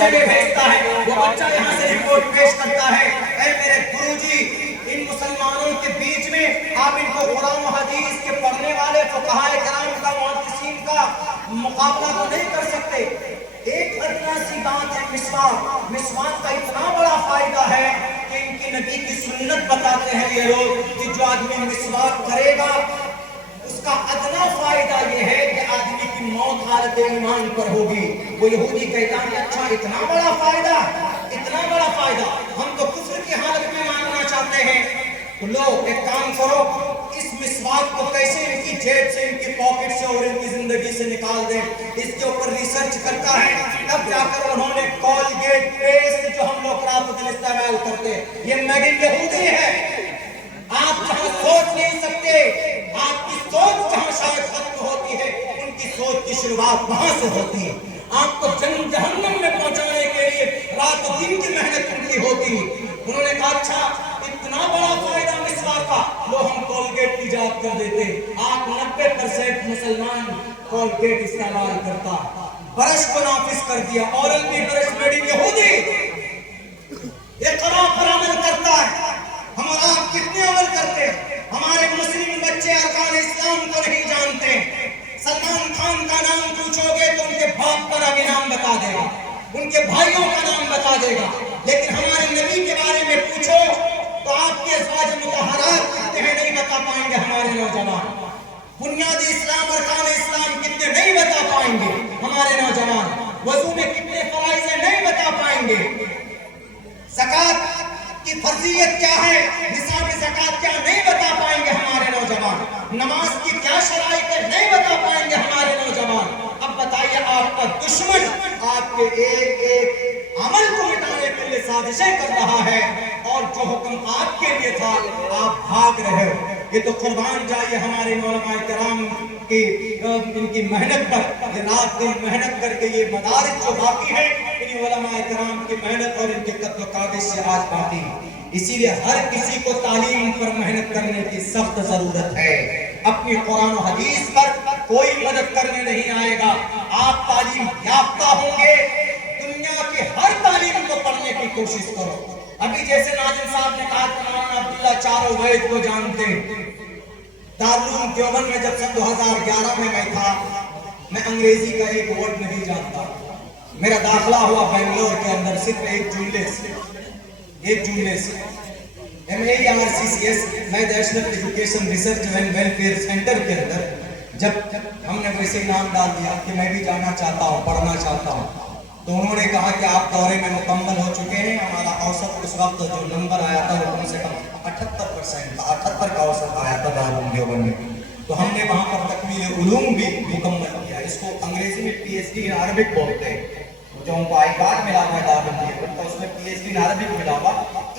میں بھیجتا ہے، وہ بچہ یہاں سے رپورٹ پیش کرتا ہے، اے میرے گروجی ان مسلمانوں کے بیچ میں آپ ان کو قرآن و حدیث کے پڑھنے والے فقہاء کرام کا محدثین کا مقابلہ تو نہیں کر سکتے۔ ایک ادنا سی بات ہے مسواک، مسواک کا اتنا بڑا فائدہ ہے کہ ان کی نبی کی سنت بتاتے ہیں یہ لوگ کہ جو آدمی مسواک کرے گا اس کا ادنا فائدہ یہ ہے کہ آدمی کی موت حالت ایمان پر ہوگی۔ وہ یہودی کہتا ہے اچھا اتنا بڑا فائدہ، اتنا بڑا فائدہ، ہم تو کفر کی حالت میں ماننا چاہتے ہیں۔ تو لو ایک کام کرو، اس مسواک کو کیسے ان کی جیب سے، ان کی پاکٹ سے اور ان کی زندگی سے نکال دیں، اس کے اوپر ریسرچ کرتا ہے، تب جا کر انہوں نے کولگیٹ پیسٹ جو ہم لوگ رات دن استعمال کرتے ہیں، یہ میڈ ان یہودی ہے۔ آپ جہاں سوچ نہیں سکتے، آپ کی سوچ جہاں شاید ختم ہوتی ہے، ان کی سوچ کی شروعات وہاں سے ہوتی ہے۔ آپ کو جہنم میں پہنچانے کے لیے رات و دن کی محنت ان کی ہوتی ہے۔ انہوں نے کہا اچھا اتنا بڑا فائدہ مسواک کا، لو ہم کولگیٹ ایجاد کر دیتے۔ آپ 90% مسلمان کولگیٹ استعمال کرتا، برش کو نافذ کر دیا، اورل بھی برش میڈ ان یہودی، اقرا پر عمل کرتا ہے۔ ہم اور آپ کتنے عمل کرتے ہیں؟ ہمارے مسلم بچے ارکان اسلام کو نہیں جانتے۔ سلمان خان کا نام پوچھو گے تو ان کے باپ کا نام بتا دے گا، ان کے بھائیوں کا نام بتا دے گا، لیکن ہمارے نبی کے بارے میں پوچھو تو آپ کے ازواج مطہرات کتنے ہیں نہیں بتا پائیں گے ہمارے نوجوان۔ بنیادی اسلام ارکان اسلام کتنے نہیں بتا پائیں گے ہمارے نوجوان۔ وضو میں کتنے فرائض ہیں نہیں بتا پائیں گے۔ زکوٰۃ کی فرضیت کیا ہے، نصاب زکوٰۃ کیا نہیں بتا پائیں گے ہمارے نوجوان۔ نماز کی کیا شرائط ہے نہیں بتا پائیں گے ہمارے نوجوان۔ اب بتائیے آپ کا دشمن آپ کے ایک ایک عمل کو مٹانے کے لیے سازشیں کر رہا ہے، اور جو حکم آپ کے لیے تھا آپ بھاگ رہے ہو۔ یہ تو قربان جائیے ہمارے علماء کرام کی ان کی محنت پر، یہ رات دن محنت کر کے یہ مدارس جو باقی ہے، ان علماء کرام کی محنت اور ان کے قد و کاوش سے آج باقی ہے۔ اسی لیے ہر کسی کو تعلیم پر محنت کرنے کی سخت ضرورت ہے۔ اپنی قرآن و حدیث پر کوئی مدد کرنے نہیں آئے گا۔ آپ تعلیم یافتہ ہوں گے، دنیا کی ہر تعلیم کو پڑھنے کی کوشش کرو۔ ابھی جیسے ناظم صاحب نے کہا کہ مولانا عبداللہ چاروں وید کو جانتے ہیں۔ دارالعلوم دیوبند میں جب سن 2011 میں تھا، میں انگریزی کا ایک ورڈ نہیں جانتا۔ میرا داخلہ ہوا بنگلور کے اندر صرف ایک جملے سے MARCCS میں national education research and welfare centre کے اندر جب ہم نے ویسے نام ڈال دیا کہ میں بھی جانا چاہتا ہوں، پڑھنا چاہتا ہوں، تو انہوں نے کہا کہ آپ دورے میں مکمل ہو چکے ہیں۔ ہمارا اوسط اس وقت جو نمبر آیا تھا وہ کم سے کم 78% تھا، 78 کا اوسط آیا تھا دارالعلوم دیوبند میں۔ تو ہم نے وہاں پر تکمیل علوم بھی مکمل کیا، اس کو انگریزی میں PhD in عربک بولتے ہیں۔ جو ان کو آئی کارڈ ملا ہوا ہے دارالعلوم دیوبند کا، اس میں PhD in عربک ملا ہوا۔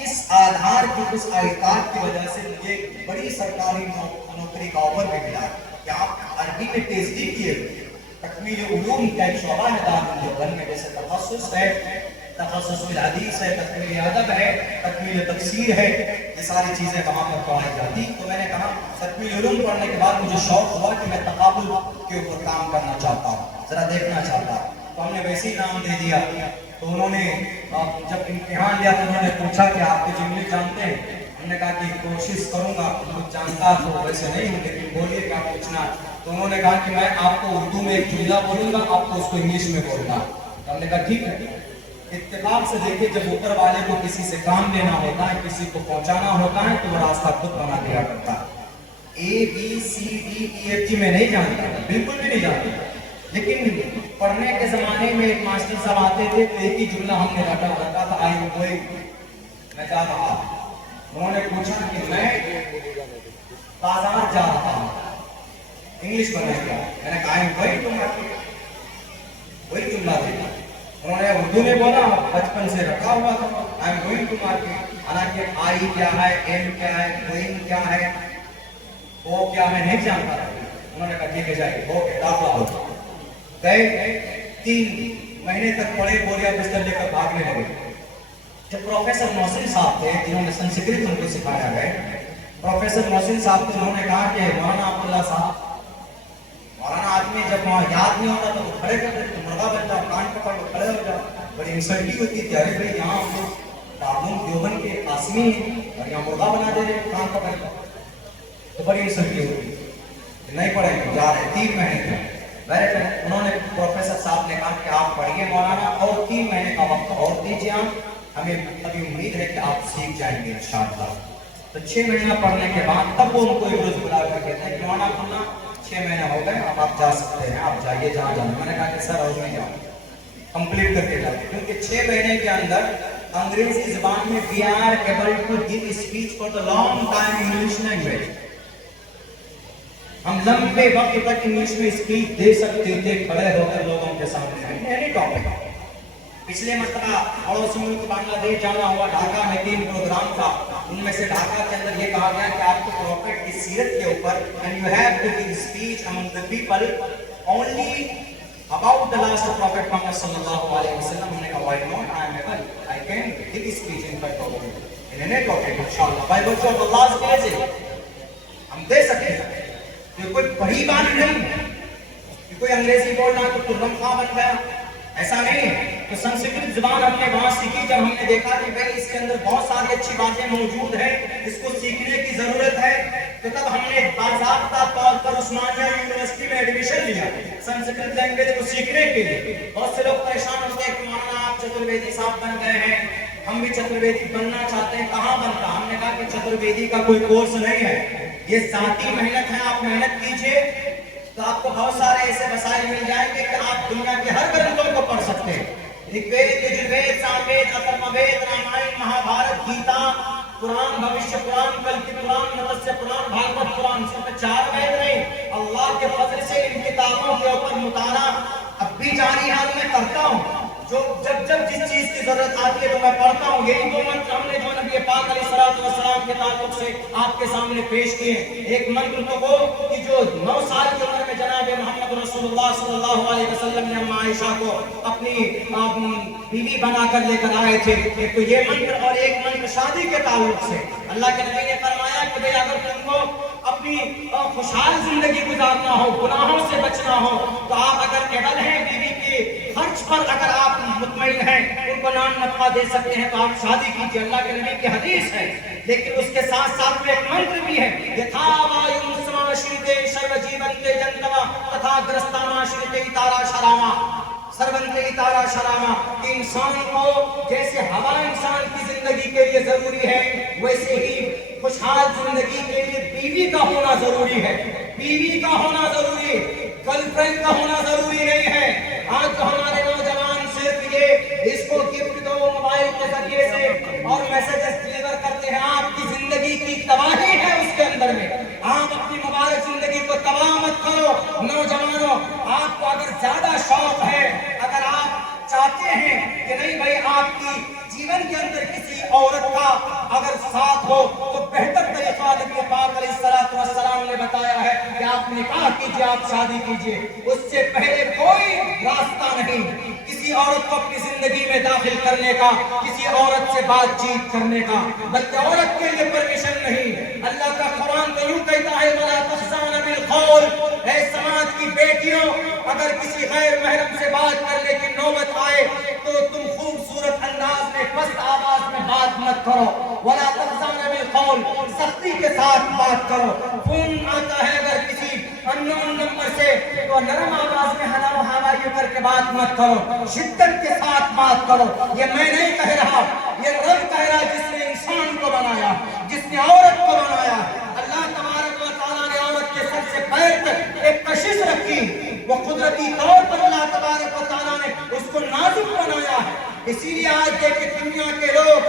اس آدھار کی، اس آئی کارڈ کی وجہ سے مجھے بڑی سرکاری نوکری کا آفر بھی ملا کہ آپ عربی میں PhD کیے۔ تکمیل علوم کا ایک شعبہ ہے دارالعلوم دیوبند میں، جیسے تخصص ہے، تخصص الحدیث ہے، تکمیل ادب ہے، تکمیل تفسیر ہے، یہ ساری چیزیں وہاں پر پڑھائی جاتی۔ تو میں نے کہا تکمیل علوم پڑھنے کے بعد مجھے شوق ہوا کہ میں تقابل کے اوپر کام کرنا چاہتا ہوں، ذرا دیکھنا چاہتا ہوں۔ تو ہم نے ویسے ہی نام دے دیا۔ تو انہوں نے جب امتحان لیا تو انہوں نے پوچھا کہ آپ کچھ انگلش جانتے ہیں؟ ہم نے کہا کہ کوشش کروں گا، کچھ جانتا تو ویسے نہیں ہوں، لیکن بولیے کیا پوچھنا۔ تو انہوں نے کہا کہ میں آپ کو اردو میں ایک جملہ بولوں گا، آپ کو اس کو انگلش میں بولنا۔ ہم نے کہا ٹھیک ہے۔ اتفاق سے دیکھیے جب اوپر والے کو کسی سے کام لینا ہوتا ہے، کسی کو پہنچانا ہوتا ہے تو وہ راستہ خود بنا دیا کرتا ہے۔ ABCDEFG میں نہیں جانتا، بالکل بھی نہیں جانتا، لیکن پڑھنے کے زمانے میں ایک ماسٹر صاحب آتے تھے تو ایک ہی جملہ ہم نے رٹا رکھا تھا، آئی ایم گوئنگ، میں جا رہا۔ انہوں نے پوچھا کہ میں بازار جا رہا ہوں، انگلش بنا کیا؟ میں نے کہا I am going to market, وہی جملہ دیکھا۔ انہوں نے اردو میں بولا، بچپن سے رکھا ہوا تھا I am going to market, حالانکہ آئی کیا ہے، ایم کیا ہے، گوئنگ کیا ہے، وہ کیا ہے نہیں جانتا تھا۔ انہوں نے کہا ٹھیک ہے جائے، اوکے داخلہ ہو گئے۔ 3 مہینے تک پڑھے، بوریا بستر لے کر بھاگنے لگے۔ جب پروفیسر محسن صاحب تھے جنہوں نے سنسکرت ان کو سکھایا ہے، پروفیسر محسن صاحب تھے، انہوں نے کہا کہ مولانا عبداللہ صاحب، مولانا آدمی جب وہاں یاد نہیں ہوتا تو کھڑے کر دیتے، مرغا بن جاؤ، کان پکڑ لو کھڑے ہو جاؤ، بڑی बड़ी इंसल्टी होती थी, अरे भाई यहाँ हम लोग दारूल देवबंद के कासमी हैं और यहाँ मुर्गा बना दे रहे काम पकड़ कर, तो बड़ी इंसल्टी होती थी। नहीं पढ़ेंगे, जा रहे 3 महीने का वेरी। उन्होंने प्रोफेसर साहब ने कहा कि आप पढ़िए मौलाना और 3 महीने का वक्त और दीजिए, आप हमें अभी उम्मीद है कि आप सीख जाएंगे इंशाअल्लाह। तो 6 महीना पढ़ने के बाद तब वो उनको एक रोज बुला कर कहते हैं कि मौलाना खुलना 6 महीने हो गए, अब आप जा सकते हैं, आप जाइए जहाँ जाना। मैंने कहा कि सर और नहीं जाऊँ, कंप्लीट करके जाए, क्योंकि 6 महीने के अंदर अंग्रेजी जुबान में we are able to give speech for the long time English language. हम लंबे वक्त तक इंग्लिश में स्पीच दे सकते थे खड़े होकर लोगों के सामने एनी टॉपिक। पिछले मरतबा पड़ोसी मुल्क बांग्लादेश जाना हुआ, ढाका में 3 प्रोग्राम था, उनमें से ढाका के अंदर ये कहा गया कि आपको प्रॉफिट की सीरत के ऊपर and you have to give speech among the people only about the last prophet Muhammad sallallahu alaihi wasallam. हमने कहा why not, I am able, I can give speech in front of you in any topic inshallah by virtue of Allah's blessing हम दे सकते हैं। ये कोई बड़ी बात नहीं कि कोई अंग्रेजी बोल रहा तो तुरंत खां बन गया, ऐसा नहीं है। तो संस्कृत जुबान हमने वहां सीखी, जब हमने देखा कि भाई इसके अंदर बहुत सारी अच्छी बातें मौजूद हैं, इसको सीखने की जरूरत है, तो तब हमने बाकायदा तौर पर उस्मानिया यूनिवर्सिटी में एडमिशन लिया संस्कृत लैंग्वेज को सीखने के लिए। बहुत से लोग परेशान होते हैं कि मौलाना आप चतुर्वेदी साहब बन गए हैं, हम भी चतुर्वेदी बनना चाहते हैं, कहाँ बनता? हमने कहा कि चतुर्वेदी का कोई कोर्स नहीं है, ये जाती मेहनत है। आप मेहनत कीजिए तो आपको बहुत सारे ऐसे वसाइल मिल जाएंगे कि आप दुनिया के हर ग्रंथों को पढ़ सकते हैं। ऋग्वेद, यजुर्वेद, सामवेद, अथर्ववेद, रामायण, महाभारत, गीता, कुरान, भविष्य पुराण, कल की पुराण, मत्स्य पुराण, भागवत पुराण, सिर्फ 4 वेद नहीं, अल्लाह के फजल से इन किताबों के ऊपर मुताला अब भी जारी हाल में करता हूँ। जो जब जिस चीज की जरूरत आती है तो मैं पढ़ता हूँ। यही 2 मंत्र हमने जो नबी पाक अलैहिस्सलाम के ताल्लुक से आपके सामने पेश किए। एक मंत्र तो वो कि जो 9 साल की उम्र में जनाब मोहम्मद रसूलुल्लाह सल्लल्लाहु अलैहि वसल्लम ने अम्मा आयशा को अपनी बीवी बनाकर लेकर आए थे, एक तो ये मंत्र, और एक मंत्र शादी के ताल्लुक से। अल्लाह के नबी ने फरमाया कि भाई अगर तुमको अपनी खुशहाल जिंदगी गुजारना हो, गुनाहों से बचना हो, तो आप अगर एबल हैं, बीवी के खर्च पर अगर आप मुतमईन हैं, उनको नाम नफा दे सकते हैं, तो आप शादी कीजिए। अल्लाह के नबी की हदीस है। लेकिन उसके साथ साथ में एक मंत्र भी है, यथा वायुं समाश्रिते सर्वजीवन्ते जन्तवा तथा ग्रस्तामाश्रिते तारा शरामा सर्वंते तारा शरामा। इंसान को जैसे हवा इंसान की जिंदगी के लिए जरूरी है, वैसे ही खुशहाल जिंदगी के लिए बीवी का होना जरूरी है। बीवी का होना जरूरी, गर्लफ्रेंड का होना जरूरी नहीं है। आज तो हमारे नौजवान सिर्फ ये इसको गिफ्ट दो मोबाइल के जरिए से और मैसेजेस डिलीवर करते हैं, आपकी जिंदगी की तबाही है उसके अंदर में। आप अपनी मुबारक जिंदगी को तबाह मत करो। नौजवानों, आपको अगर ज्यादा शौक है, अगर आप चाहते हैं कि नहीं भाई आपकी जीवन के अंदर किसी औरत का अगर साथ हो, तो बेहतर तरीका नबी पाक अलैहिस्सलातु वस्सलाम ने बताया है कि आप निकाह कीजिए, आप शादी कीजिए। उससे पहले कोई रास्ता नहीं किसी औरत को अपनी जिंदगी में दाखिल करने का, किसी औरत से बातचीत करने का, बल्कि औरत के लिए परमिशन नहीं। अल्लाह का कुरान तो यूं कहता है, वला तख्ज़ाना बिल कौल, ऐ समाज की बेटियों, अगर किसी गैर महरम से बात करने की नौबत आए तो तुम खूबसूरत अंदाज में, पस्त आवाज में बात मत करो। वला तख्ज़ाना बिल कौल, सख्ती के साथ बात करो। फोन आता है अगर किसी अननोन नंबर से, तो नरम आवाज में हलाओ हवाई करके बात मत करो, शिद्दत के साथ बात करो। ये मैं नहीं कह रहा, ये रब कह रहा, जिसने इंसान को बनाया, जिसने औरत को बनाया। अल्लाह तबारक व तआला ने औरत के सर से पैर तक एक कशिश रखी, वो कुदरती तौर पर अल्लाह तबारक व तआला ने उसको नाजुक बनाया है। इसीलिए आज देखिए दुनिया के लोग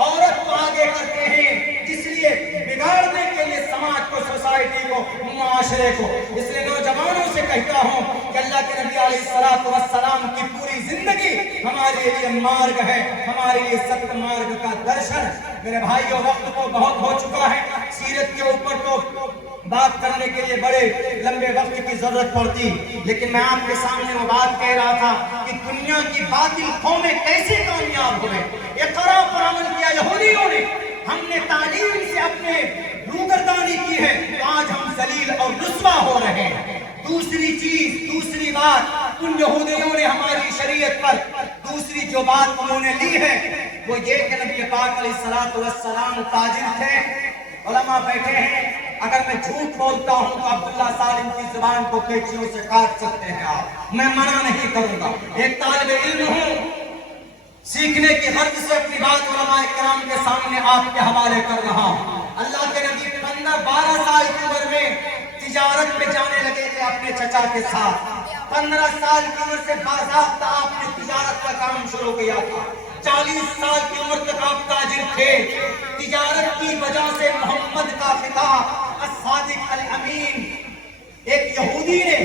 औरत को आगे करते हैं, इसलिए बिगाड़ने के लिए समाज को, सोसाइटी को, मुआशरे को। इसलिए नौजवानों से कहता हूँ कि अल्लाह के नबी अलैहिस्सलातु वस्सलाम की पूरी जिंदगी हमारे लिए मार्ग है, हमारे लिए सत्य मार्ग का दर्शन। मेरे भाइयों, वक्त तो बहुत हो चुका है, सीरत के ऊपर तो बात करने के लिए बड़े लंबे वक्त की जरूरत पड़ती, लेकिन मैं आपके सामने वो बात कह रहा था कि दुनिया की बातिल कौमें कैसे कामयाब हुए। इक़रा पर अमल किया यहूदियों ने, हमने तालीम से अपने रूगर्दानी की है, तो आज हम जलील और रुस्वा हो रहे हैं। दूसरी चीज, दूसरी बात, उन यहूदियों ने हमारी शरीयत पर दूसरी जो बात उन्होंने ली है वो ये कि नबी पाक अलैहिस्सलातु वस्सलाम ताजिर थे। उलमा बैठे हैं, अगर मैं झूठ बोलता हूं तो अब्दुल्ला सालिम की जुबान को कैंचियों से काट सकते हैं आप, मैं मना नहीं करूंगा। एक तालिब इल्म हूं, सीखने की गर्ज से अपनी बात उलमा इकराम के सामने आपके हवाले कर रहा हूं। अल्लाह के नबी 15-12 साल की उम्र में तिजारत में जाने लगे थे अपने चचा के साथ। 15 साल की उम्र से बाज़ाब्ता आपने तिजारत का काम शुरू किया था। 40 साल की उम्र तक आप ताजिर थे। तिजारत की वजह से मोहम्मद का खिताब अस्सादिक अल अमीन, एक यहूदी ने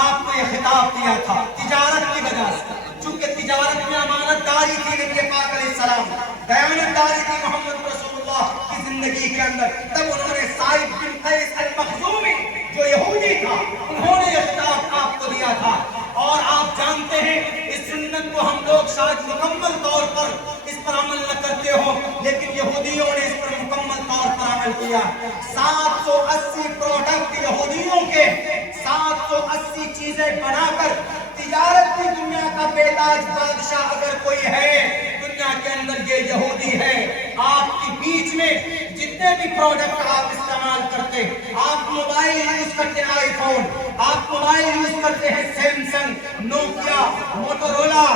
आपको यह खिताब दिया था तिजारत की वजह से। चूंकि तिजारत में अमानतदारी थी नबी पाक अलैहिस्सलाम, दयानतदारी थी मोहम्मद रसूलुल्लाह की जिंदगी के अंदर, तब उन्होंने साइद बिन कैस अल मखजूमी जो यहूदी था उन्होंने यह खिताब आपको दिया था। और आप जानते हैं इस सुन्नत को हम लोग शायद मुकम्मल तौर पर इस पर अमल न करते हो, लेकिन यहूदियों ने इस पर मुकम्मल तौर पर अमल किया। 780 प्रोडक्ट यहूदियों के 780 चीजें बनाकर तिजारत की दुनिया का बेताज बादशाह अगर कोई है दुनिया के अंदर ये यहूदी है। आपके बीच में जितने भी प्रोडक्ट आप इस्तेमाल करते, आप मोबाइल यूज करते हैं आईफोन, आप मोबाइल यूज करते हैं सैमसंग, नोकिया, मोटोरोला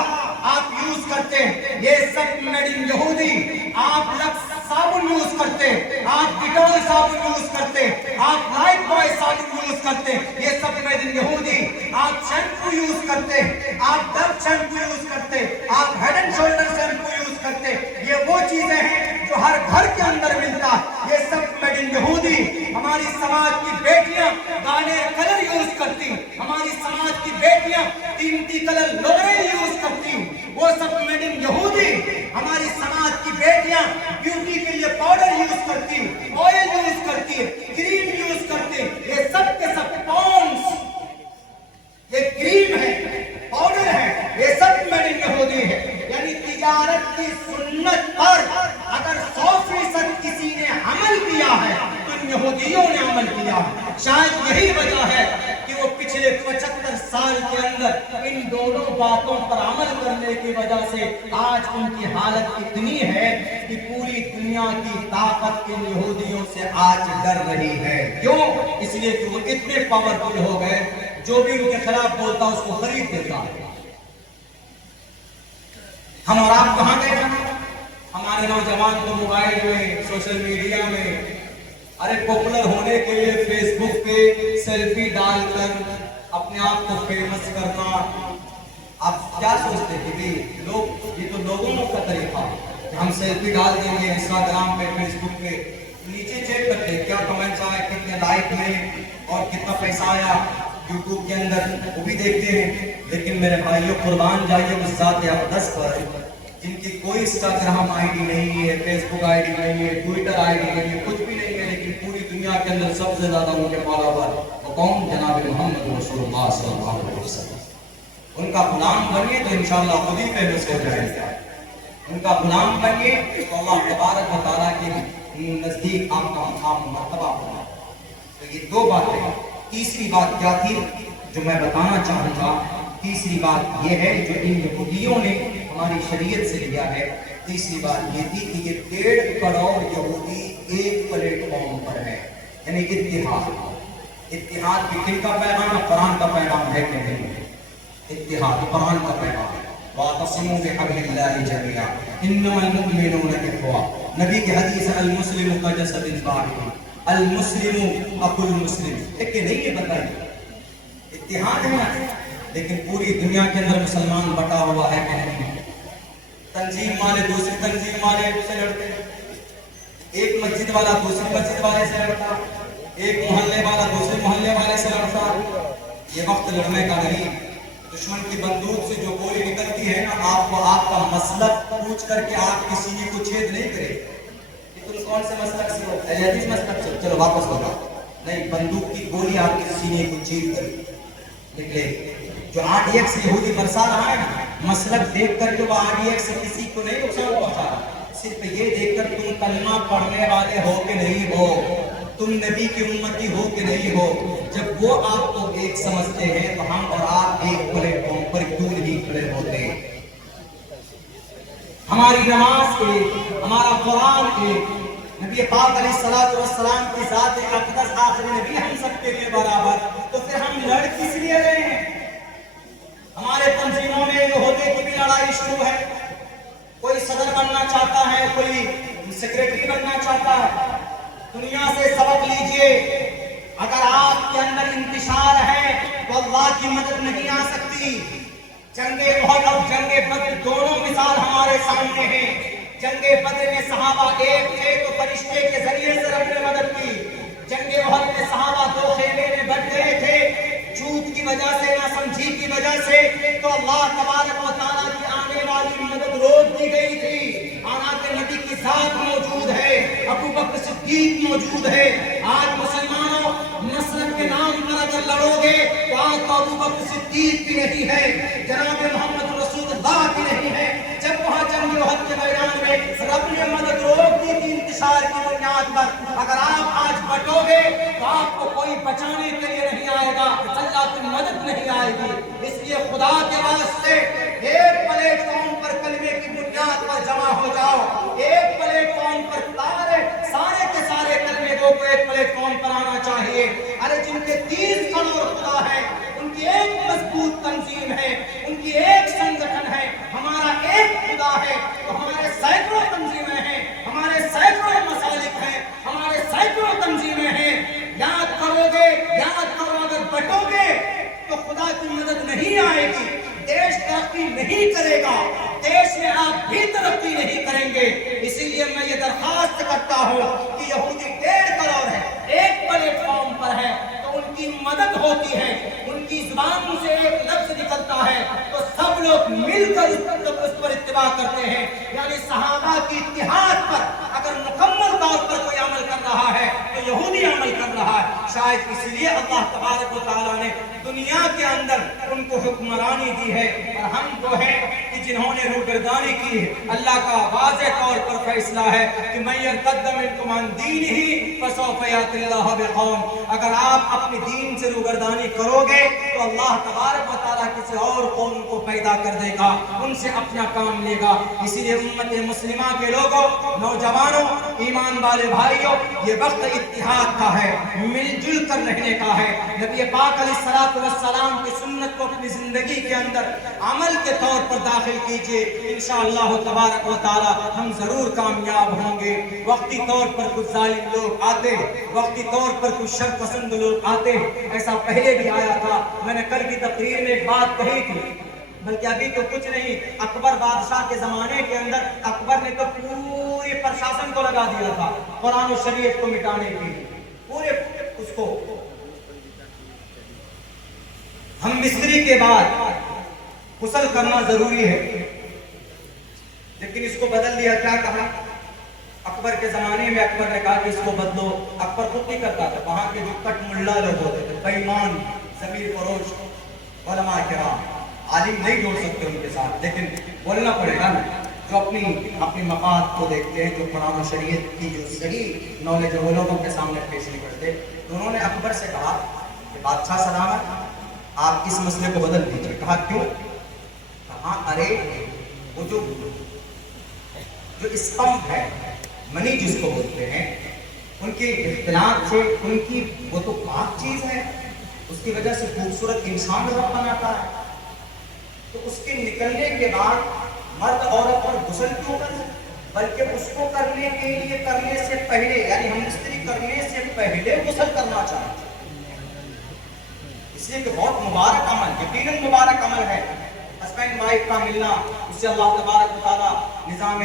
आप यूज करते हैं, ये सब मेड इन यहूदी। आप लक्स साबुन यूज करते, आप डिटॉल साबुन यूज करते, आप लाइफ बॉय साबुन यूज करते, ये सब मेड इन यहूदी। आप शैम्पू यूज करते, आप डव शैम्पू यूज करते, आप head and shoulder shampoo use करते, ये वो चीजें हैं जो हर घर के अंदर मिलता, ये सब मेड इन यहूदी। हमारी समाज की बेटियां गार्नियर कलर यूज करती, हमारी समाज की बेटियां कीमती कलर लोरेल यूज करती, वो सब मेड इन यहूदी। हमारी समाज की बेटियां ब्यूटी के लिए पाउडर यूज करती, ऑयल यूज करती, क्रीम यूज करती, ये सब के सब पॉन्ड्स, ये क्रीम है, पाउडर है, ये सब मेड इन यहूदी है। यानी तिजारत की सुन्नत पर अगर 100% किसी ने अमल किया है तो इन यहूदियों ने अमल किया है। शायद यही वजह है कि वो पिछले 75 साल के अंदर इन दोनों बातों पर अमल करने की वजह से आज उनकी हालत इतनी है कि पूरी दुनिया की ताकत इन यहूदियों से आज डर रही है। क्यों? इसलिए कि वो इतने पावरफुल हो गए, जो भी उनके खिलाफ बोलता उसको खरीद देता है। हम और आप कहां गए? हमारे नौजवान तो मोबाइल में, सोशल मीडिया में, अरे पॉपुलर होने के लिए फेसबुक पे सेल्फी डालकर अपने आप को फेमस करना। आप क्या सोचते हैं कि लोग, ये तो लोगों का तरीका, हम सेल्फी डाल देंगे इंस्टाग्राम पे, फेसबुक पे, नीचे चेक करते हैं क्या कमेंट्स आए, कितने लाइक मिले और कितना पैसा आया यूट्यूब के अंदर, वो भी देखते हैं। लेकिन मेरे भाइयों, कुर्बान जाइए उस ज़ात अक़दस पर जिनकी कोई इंस्टाग्राम आईडी नहीं है, फेसबुक आईडी नहीं है, ट्विटर आईडी नहीं है, कुछ भी नहीं है, लेकिन पूरी दुनिया के अंदर सबसे ज्यादा उनके फॉलोवर वो कौन? जनाब मोहम्मद रसूलुल्लाह सल्लल्लाहु अलैहि वसल्लम। उनका गुलाम बनिए तो इंशाअल्लाह खुद ही फेमस हो जाएगा। उनका गुलाम बनिए तो अल्लाह तबारक व तआला के नजदीक आपका मकाम मर्तबा होगा। तो ये दो बातें। तीसरी बात क्या थी जो मैं बताना चाहूँगा? तीसरी बात ये है जो इन यहूदियों ने हमारी शरीयत से लिया है। तीसरी बात ये थी कि ये 1.5 करोड़ यहूदी एक प्लेटफॉर्म पर है, यानी इत्तिहाद। इत्तिहाद भी किन का पैगाम? कुरान का पैगाम है कि नहीं? इत्तिहाद कुरान का पैगाम। वातसिमू बिहब्लिल्लाहि जमीआ इन्नमल मुमिनूना इख्वा। नबी की हदीस है, अल मुस्लिमु कजसदिन वाहिद, अल मुस्लिमु अकुल मुस्लिम। है कि नहीं? ये बताइए, इत्तिहाद है ना? लेकिन पूरी दुनिया के अंदर मुसलमान बटा हुआ है कि नहीं? तंजीम वाले दूसरी तंजीम वाले से लड़ते, एक मस्जिद वाला दूसरी मस्जिद वाले से लड़ता, एक मोहल्ले वाला दूसरे मोहल्ले वाले से लड़ता। ये वक्त लड़ने का नहीं। दुश्मन की बंदूक से जो गोली निकलती है ना, आपको आपका मसलक पूछ करके आपकी सीने को छेद नहीं करे कि तुम कौन से मसलक से हो, हदीस मसलक से, चलो वापस हो जाओ। नहीं, बंदूक की गोली आपके सीने को छेद कर निकले। जो RDX यहूदी बरसा रहा है ना, मसलक देख कर जो RDX से किसी को नहीं नुकसान पहुंचा रहा, सिर्फ ये देखकर तुम कलमा पढ़ने वाले हो कि नहीं हो, तुम नबी की उम्मती हो कि नहीं हो। जब वो आपको एक समझते हैं तो हम और आप एक प्लेटफॉर्म पर क्यों नहीं खड़े होते। हमारी नमाज एक, हमारा कुरान एक, नबी पाक अलैहिस्सलाम की ज़ात अक़दस आखिरी नबी हम सबके लिए बराबर, तो फिर हम लड़ किस लिए रहे हैं। हमारे तंजीमों में ओहदे की भी लड़ाई शुरू है, कोई सदर बनना चाहता है, कोई सेक्रेटरी बनना चाहता है। दुनिया से सबक लीजिए, अगर आपके अंदर इंतशार है तो अल्लाह की मदद नहीं आ सकती। जंगे उहद और जंगे बद्र दोनों मिसाल हमारे सामने हैं। जंगे बद्र में सहाबा एक थे तो फरिश्ते के जरिए से रब ने मदद की। जंगे उहद में सहाबा दो खेमे में बट गए थे, झूठ की वजह से, नासमझी की वजह से, तो अल्लाह तबारक व तआला की आने वाली मदद रोक दी गई थी। आना के नबी की साथ मौजूद है, अबू बकर सिद्दीक मौजूद है। आज मुसलमानों, नस्रत के नाम पर अगर लड़ोगे तो आज तो अबू बकर सिद्दीक भी नहीं है, जनाब मोहम्मद रसूलुल्लाह भी नहीं है। जब वहां जंग उहद के मैदान में रब ने मदद रोक दी थी इंतशार की बुनियाद पर, अगर आप आज बटोगे तो आपको कोई बचाने के लिए नहीं आएगा, अल्लाह की मदद नहीं आएगी। इसलिए खुदा के वास्ते एक प्लेटफॉर्म पर कलमे की बुनियाद पर जमा हो जाओ, एक प्लेटफॉर्म पर सारे के सारे कलमे दो को एक प्लेटफॉर्म पर आना चाहिए। अरे जिनके 30 करोड़ खुदा है, उनकी एक मजबूत तंजीम है, उनकी एक संगठन है, हमारा एक खुदा है, तो हमारे सैकड़ों तंजीमें हैं, हमारे सैकड़ों मसालिक हैं, हमारे सैकड़ों तंजीमें हैं। याद करोगे, याद करो, अगर बटोगे तो खुदा की मदद नहीं आएगी, देश तरक्की नहीं करेगा, देश में आप भी तरक्की नहीं करेंगे। इसीलिए मैं ये दरखास्त करता हूँ कि यहूदी 1.5 करोड़ है, एक प्लेटफॉर्म पर है तो उनकी मदद होती है, उनकी जुबान से एक लफ्ज निकलता है तो सब लोग मिलकर उस पर इत्तिबा करते हैं। यानी सहाबा की इत्तिहाद पर अगर मुकम्मल तौर पर कोई अमल कर रहा है तो यहूदी अमल कर रहा है। शायद इसलिए अल्लाह तबारक व तआला ने दुनिया के अंदर उनको हुक्मरानी दी है, और हम वो हैं कि जिन्होंने रूगर्दानी की है। अल्लाह का वाज़ेह तौर पर फैसला है कि मैं यर्तद्द मिनकुम अन दीनिही फसौफ यातिल्लाहु बिक़ौम, अगर आप अपने दीन से रूगर्दानी करोगे तो अल्लाह तबारक व तआला किसी और कौम को पैदा कर देगा, उनसे अपना काम लेगा। इसीलिए उम्मत मुस्लिमा के लोगों, नौजवानों, ईमान वाले भाइयों, ये वक्त इत्तिहाद का है, मिलजुल कर रहने का है। नबी पाक अलैहिस्सलातु वस्सलाम की सुन्नत को अपनी जिंदगी के अंदर अमल के तौर पर दाखिल कीजिए, इंशाअल्लाह तबारक व तआला हम जरूर कामयाब होंगे। वक्ती तौर पर कुछ जालिम लोग आते हैं, वक्ती तौर पर कुछ शर पसंद लोग आते हैं, ऐसा पहले भी आया था। मैंने कल की तकरीर में एक बात कही थी, बल्कि अभी तो कुछ नहीं, अकबर बादशाह के जमाने के अंदर अकबर ने तो पूरे प्रशासन को लगा दिया था कुरान और शरीयत को मिटाने के लिए, पूरे उसको। हम मिस्त्री के बाद कुशल करना जरूरी है, लेकिन इसको बदल दिया। क्या कहा अकबर के जमाने में? अकबर ने कहा कि इसको बदलो। अकबर खुद नहीं करता था, वहां के जो कट मुल्ला लोग होते थे, बेईमान, जमीर फरोश, उलमा किराम, आलिम नहीं जोड़ सकते उनके साथ, लेकिन बोलना पड़ेगा ना, जो अपनी मफाद को देखते हैं, जो कुरान और शरीयत की जो सही नॉलेज है वो लोगों के सामने पेश नहीं करते। तो उन्होंने अकबर से कहा कि बादशाह सलामत, आप इस मसले को बदल दीजिए। कहा क्यों? कहा अरे वो जो स्तंभ है, मनी जिसको बोलते हैं, उनके इख्तिलाफ से, उनकी वो तो पाक चीज है, उसकी वजह से खूबसूरत इंसान रब बनाता है, तो उसके निकलने के बाद मर्द औरत पर गुस्ल क्यों करे, बल्कि उसको करने के लिए, करने से पहले, यानी हम स्त्री करने से पहले गुस्ल करना चाहते हैं। इसलिए कि बहुत मुबारक अमल, यकीनन मुबारक अमल है हस्बैंड वाइफ का मिलना, उससे अल्लाह तबारक व तआला निज़ाम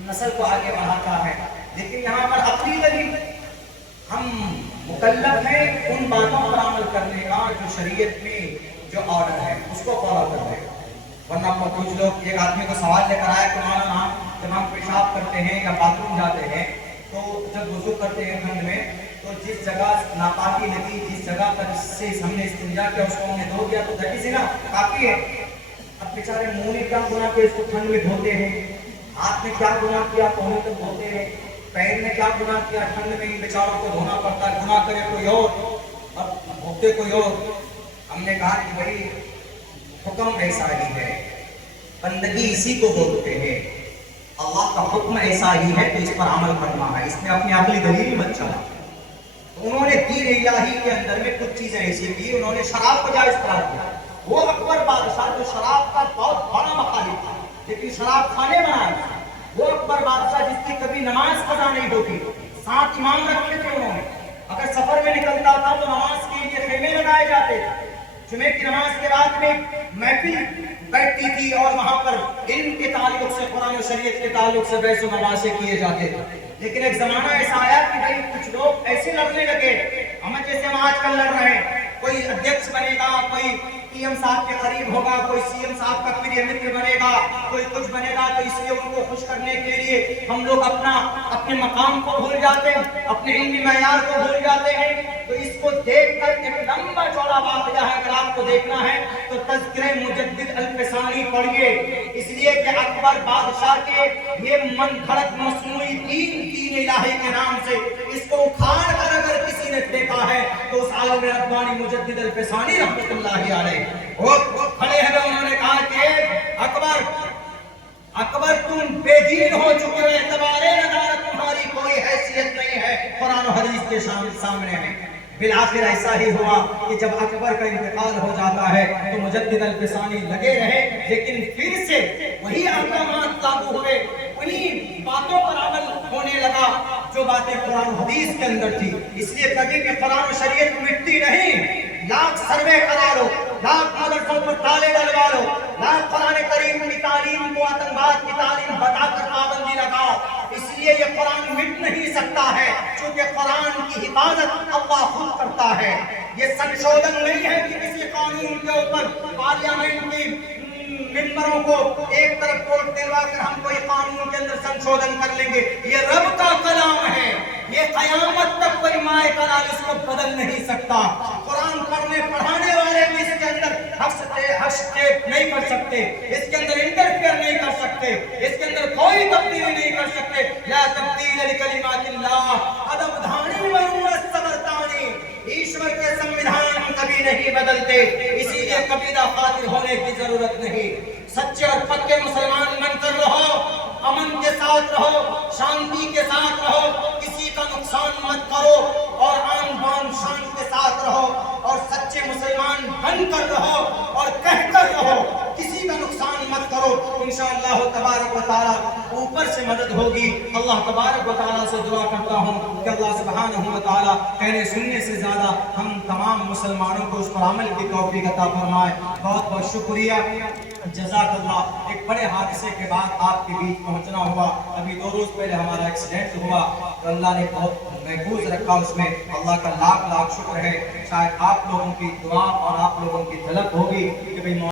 नस्ल को आगे बढ़ाता है। लेकिन यहाँ पर अपनी लगी हम मुकल्लफ हैं उन बातों पर अमल करने का जो शरीयत में जो ऑर्डर है उसको फॉलो करने का। वरना कुछ लोग, एक आदमी को सवाल लेकर आया कि मौलाना जब हम पेशाब करते हैं या बाथरूम जाते हैं तो जब वुज़ू करते हैं ठंड में, तो जिस जगह नापाकी लगी, जिस जगह पर से हमने इस्तिंजा किया उसको हमने धो दिया, तो धटी सी ना काफी है। अब बेचारे मुंह ने क्या गुनाह किया, इसको ठंड में धोते हैं, हाथ में क्या गुनाह किया, पौने तक धोते हैं, पैर ने क्या गुनाह किया, ठंड में इन बेचारों को धोना पड़ता है, गुनाह करे कोई और भोगते कोई और। हमने कहा कि भाई हुक्म ऐसा ही है, बंदगी इसी को बोलते हैं, अल्लाह का हुक्म ऐसा ही है तो इस पर अमल करना है, इसमें अपनी अकली दलील मत चला। तो उन्होंने दीन इलाही के अंदर में कुछ चीजें ऐसी की, उन्होंने शराब को जायज करार दिया। वो अकबर बादशाह जो शराब का बहुत बड़ा मुखालिफ था, लेकिन शराब खाने बनाया था, वो अकबर बादशाह जिसकी कभी नमाज कज़ा नहीं होती, 7 इमाम रखे थे उन्होंने। अगर सफर में निकलता था तो नमाज के लिए खेमे लगाए जाते थे। जुमे की नमाज के बाद में महफिल बैठती थी और वहां पर इल्म के ताल्लुक से, कुरान और शरीयत के ताल्लुक से बहस व नवाज़े किए जाते थे। लेकिन एक जमाना ऐसा आया कि भाई कुछ लोग ऐसे लड़ने लगे, हम जैसे हम आजकल लड़ रहे हैं, कोई अध्यक्ष बनेगा, कोई पीएम साहब के करीब होगा, कोई सीएम साहब का प्रिय मित्र बनेगा, कोई कुछ बनेगा, तो इसलिए उनको खुश करने के लिए हम लोग अपने मकाम को भूल जाते हैं, अपने इल्मी मयार को भूल जाते हैं। तो इसको देखकर एक लंबा चौड़ा वाक़या है, अगर आपको देखना है तो तज़किरे मुजद्दिद अल-फ़सानी पढ़िए, इसलिए कि अकबर बादशाह के ये मन घड़त मसनूई दीन इलाही के नाम से इसको उखाड़ कर अगर किसी ने देखा है तो उस आलम रब्बानी मुजद्दिद अल-फ़सानी रहमतुल्लाहि अलैह वो खड़े हैं। उन्होंने कहा कि अकबर तुम बेदीन हो चुके हो, एतबारे नदारत तुम्हारी कोई हैसियत नहीं है कुरान और हदीस के सामने में। बिलाखिर ऐसा ही हुआ कि जब अकबर का इंतकाल हो जाता है तो मुजद्दिद अल-फ़सानी लगे रहे, लेकिन फिर से वही अहकामात लागू हुए, उन्हीं बातों पर अमल होने लगा जो बातें कुरान हदीस के अंदर थी। इसलिए कभी भी कुरान और शरीयत मिटती नहीं, लाख सर्वे करा लो, लाख मदरसों पर ताले डलवा लो, लाख कुरान करीम की तालीम को आतंकवाद की तालीम बताकर पाबंदी लगाओ, इसलिए ये कुरान मिट नहीं सकता है, क्योंकि कुरान की हिफाजत अल्लाह खुद करता है। ये संशोधन नहीं है कि किसी कानून के ऊपर पार्लियामेंट की मिंबरों को एक तरफ वोट दिलवा कर हम कोई कानून के अंदर संशोधन कर लेंगे। ये रब का कलाम है, ये कयामत तक कोई माए कलाम इसको बदल नहीं सकता। कुरान पढ़ने पढ़ाने वाले भी इसके अंदर हस्तक्षेप नहीं कर सकते, इसके अंदर इंटरफेयर नहीं कर सकते, इसके अंदर कोई तब्दीली नहीं कर सकते। ला तब्दील लिकलिमातिल्लाह अदबधानी वरुरस सबरतानी, ईश्वर के संविधान कभी नहीं बदलते, इसीलिए कबीला खातिर होने की जरूरत नहीं। सच्चे और पक्के मुसलमान बनकर रहो, अमन के साथ रहो, शांति के साथ रहो, किसी का नुकसान मत करो और आन बान शान के साथ रहो और सच्चे मुसलमान बनकर रहो और कहकर रहो, किसी का नुकसान मत करो। इंशाअल्लाह तबारक व तआला ऊपर से मदद होगी। अल्लाह तबारक व तआला से दुआ करता हूँ कि अल्लाह सुब्हानहू व तआला कहने सुनने से ज़्यादा हम तमाम मुसलमानों को उस पर अमल की तौफीक अता फरमाए। बहुत बहुत शुक्रिया, जज़ाकल्लाह। एक बड़े हादसे के बाद आपके बीच पहुंचना हुआ, अभी 2 रोज पहले हमारा एक्सीडेंट हुआ तो अल्लाह ने बहुत महफूज रखा, उसमें अल्लाह का लाख लाख शुक्र है। शायद आप लोगों की दुआ और आप लोगों की तलब होगी कि भाई